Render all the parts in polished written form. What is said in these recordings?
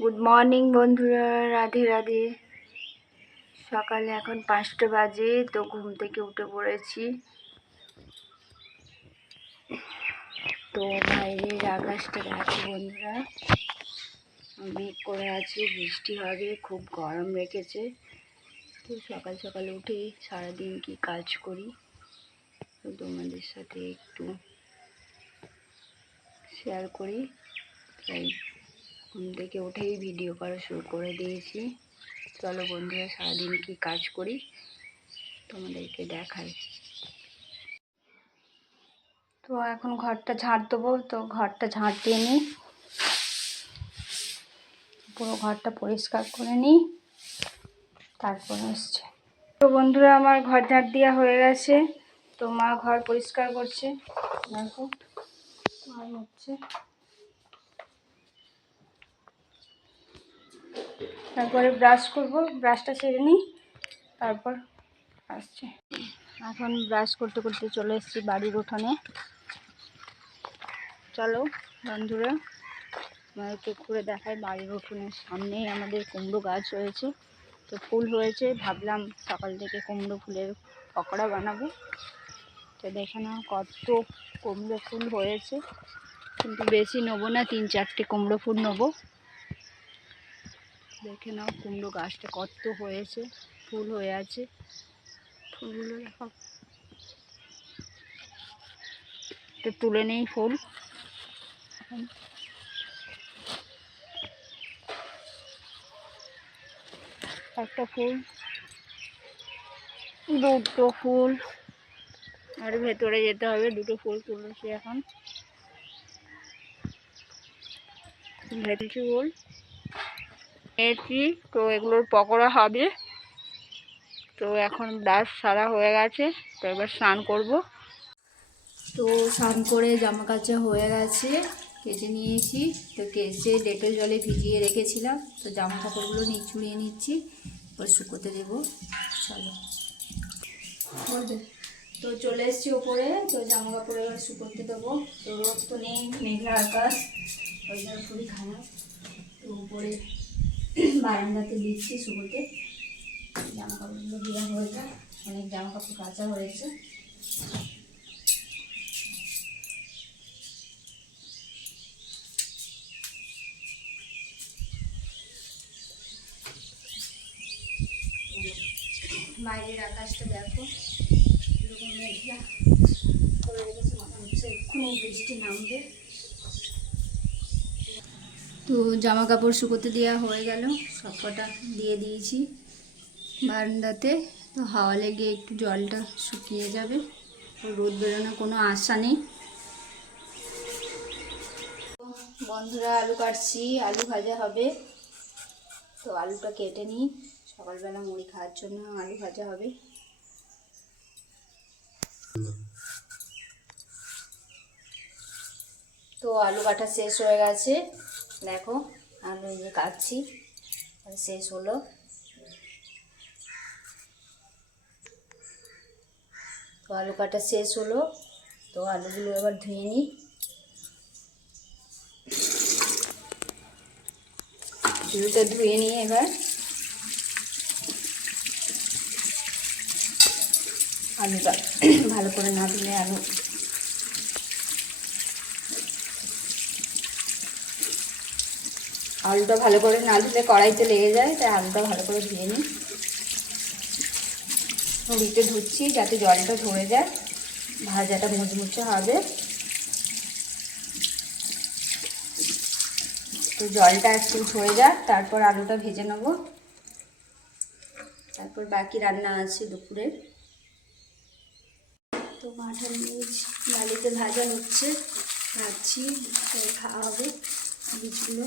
Good morning বন্ধুরা, রাধে রাধে। সকালে এখন 5টা বাজে, তো ঘুম থেকে উঠে পড়েছি। তো বাইরের আকাশটা দেখো বন্ধুরা, মেঘ করে আছে, বৃষ্টি হবে, খুব গরম রেখেছে। তো সকাল সকাল উঠে সারাদিন কি কাজ করি তো তোমাদের সাথে একটু শেয়ার করি, তাই ঘুম থেকে উঠেই ভিডিও করা শুরু করে দিয়েছি। চলো বন্ধুরা, সারাদিন কি কাজ করি তোমাদেরকে দেখাই। তো এখন ঘরটা ঝাড় দেবো, তো ঘরটা ঝাড় দিয়ে নিই, পুরো ঘরটা পরিষ্কার করে নিই, তারপর আসছে। তো বন্ধুরা, আমার ঘর ঝাড় দেওয়া হয়ে গেছে। তো মা ঘর পরিষ্কার করছে, দেখো আর হচ্ছে। তারপরে ব্রাশ করব, ব্রাশটা সেরে নিই, তারপর আসছে। এখন ব্রাশ করতে করতে চলে এসেছি বাড়ির উঠোনে। চলো বন্ধুরা, আমাদেরকে ঘুরে দেখাই। বাড়ির উঠোনের সামনেই আমাদের কুমড়ো গাছ রয়েছে, তো ফুল হয়েছে। ভাবলাম সকাল থেকে কুমড়ো ফুলের পকোড়া বানাবো। তো দেখে নাও কত কুমড়ো ফুল হয়েছে, কিন্তু বেশি নেবো না, 3-4টে কুমড়ো ফুল নেবো। দেখে নাও কুমড়ো গাছটা কত হয়েছে, ফুল হয়ে আছে। ফুলগুলো দেখো, তো তুলে নেই ফুল। একটা ফুল, দুটো ফুল, আর ভেতরে যেতে হবে। দুটো ফুল তুলেছি এখন, ভেতরে ফুল নিয়েছি। তো এগুলোর পকোড়া হবে। তো এখন ব্রাশ সারা হয়ে গেছে, তো এবার স্নান করব। তো স্নান করে জামা কাচা হয়ে গেছে, কেচে নিয়েছি। তো কেচে ডেটল জলে ভিজিয়ে রেখেছিলাম। তো জামা কাপড়গুলো ছুঁড়িয়ে নিচ্ছি, এবার শুকোতে দেবো। চলো তো চলে এসেছি ওপরে। তো জামা কাপড় এবার শুকোতে দেবো। তো রোদ তো নেই, মেঘলা আকাশ, ওই জন্য খুবই খারাপ। তো উপরে বারান্দাতে দিচ্ছি শুকোতে, জামা কাপড়গুলো দেওয়া হয়ে যায়। অনেক জামা কাপড় কাচা হয়েছে। বাইরের আকাশটা দেখো, এরকম মেঘলা করে রেখেছে, মনে হচ্ছে এক্ষুনি বৃষ্টি নামবে। তো জামা কাপড় শুকোতে দেওয়া হয়ে গেল, সবকটা দিয়ে দিয়েছি বারান্দাতে। তো হাওয়া লেগে একটু জলটা শুকিয়ে যাবে, রোদ বেরোনোর কোনো আশা নেই। বন্ধুরা, আলু কাটছি, আলু ভাজা হবে। তো আলুটা কেটে নিই, সকালবেলা মুড়ি খাওয়ার জন্য আলু ভাজা হবে। তো আলু কাটা শেষ হয়ে গেছে, দেখো আলু যে কাটছি শেষ হলো। তো আলু কাটা শেষ হলো, তো আলুগুলো এবার ধুয়ে নিই। আলুটা ধুয়ে নিয়ে এবার আলুটা ভালো করে না ধুলে আলুটা ভালো করে না ধুলে কড়াইতে লেগে যায়, তাই আলুটা ভালো করে ধুয়ে নিই। মুড়িতে ধুচ্ছি যাতে জলটা ঝরে যায়, ভাজাটা মুচমুচে হবে। তো জলটা একটু ঝরে যাক, তারপর আলুটা ভেজে নেব। তারপর বাকি রান্না আছে দুপুরের। তো মাথার বীজ বালিতে ভাজা হচ্ছে, ভাজছি, খাওয়া হবে বীজগুলো।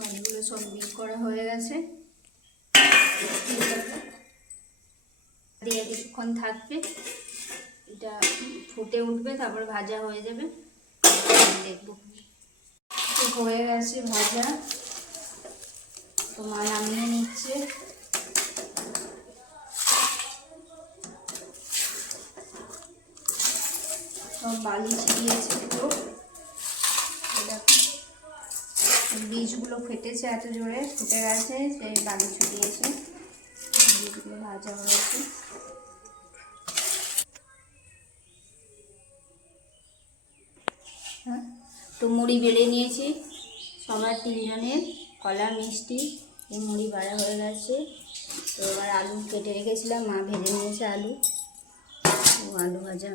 বালিগুলো সব মিক্স করা হয়ে গেছে, দিয়ে কিছুক্ষণ থাকবে, এটা ফুটে উঠবে, তারপর ভাজা হয়ে যাবে। দেখবো হয়ে গেছে ভাজা, তো মা নামিয়ে নিচ্ছে। সব বালি ছিটিয়েছে পুরো। দেখো বীজগুলো ফেটেছে, এত জোরে ফুটে গেছে, সেই বালি ছড়িয়েছে, বীজগুলো ভাজা হয়েছে। হ্যাঁ, তো মুড়ি বেড়ে নিয়েছি সবার 3 জনের, কলা মিষ্টি, এই মুড়ি বাড়া হয়ে গেছে। তো এবার আলু কেটে রেখেছিলাম, মা ভেজে নিয়েছে আলু, ও আলু ভাজা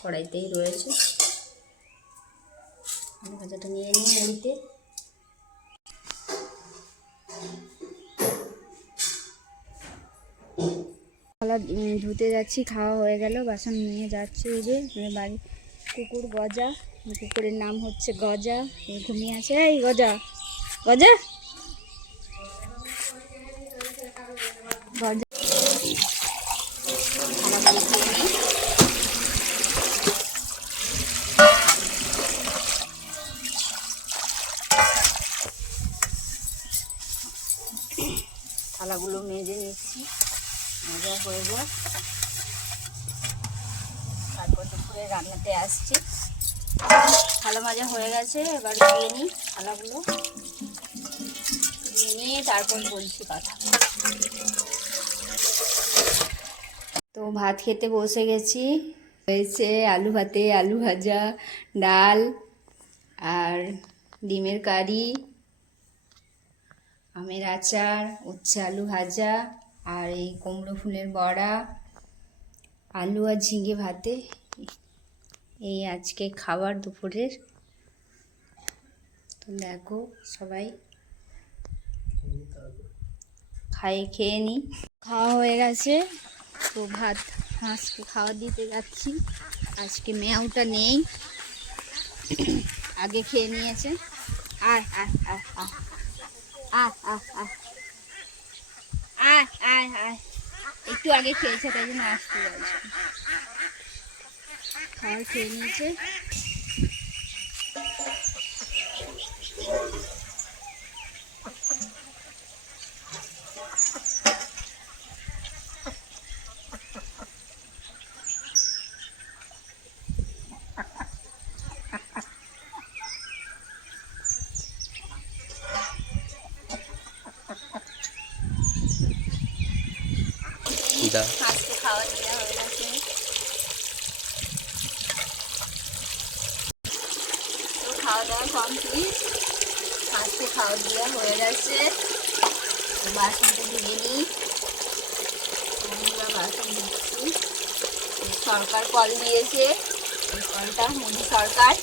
কড়াইতেই রয়েছে। আলু ভাজাটা নিয়ে নিই মুড়িতে। কলা ধুতে যাচ্ছি, খাওয়া হয়ে গেল, বাসন নিয়ে যাচ্ছি। এই যে বাড়ি কুকুর গজা, কুকুরের নাম হচ্ছে গজা, এই ঘুমিয়ে আছে। এই গজা, গজা গজা থালাগুলো মেজে নিচ্ছি, মজা হয়ে যায়। তারপর দুপুরে রান্নাতে আসছি। থালা মাজা হয়ে গেছে, এবার ধুয়ে নিই থালাগুলো, ধুয়ে নিয়ে তারপর বলছি কথা। তো ভাত খেতে বসে গেছি। হয়েছে আলু ভাতে আলু ভাজা, ডাল আর ডিমের কারি, আমের আচার, উচ্ছে আলু ভাজা আর এই কুমড়ো ফুলের বড়া, আলু আর ঝিঙে ভাতে। এই আজকে খাবার দুপুরের। তো দেখো সবাই খেয়ে নিই। খাওয়া হয়ে গেছে, তো ভাত হাঁসকে খাওয়া দিতে যাচ্ছি। আজকে মেয়াওটা নেই, আগে খেয়ে নিয়েছে। আয় আয় আয় আয় আয় আয় আয় আয় আয় আয়, একটু আগে খেয়েছে তাই জন্য আসতে যাচ্ছে। খাবার খেয়ে নিয়েছে। হাঁসকে খাওয়া দেওয়া হয়ে গেছে। তো খাওয়া দাওয়া কমপ্লিট, হাঁসকে খাওয়া দেওয়া হয়ে গেছে। বাসনটা ধুয়ে নিই, বাসন ধুচ্ছি। সরকার কল দিয়েছে, এই কলটা মোদি সরকার।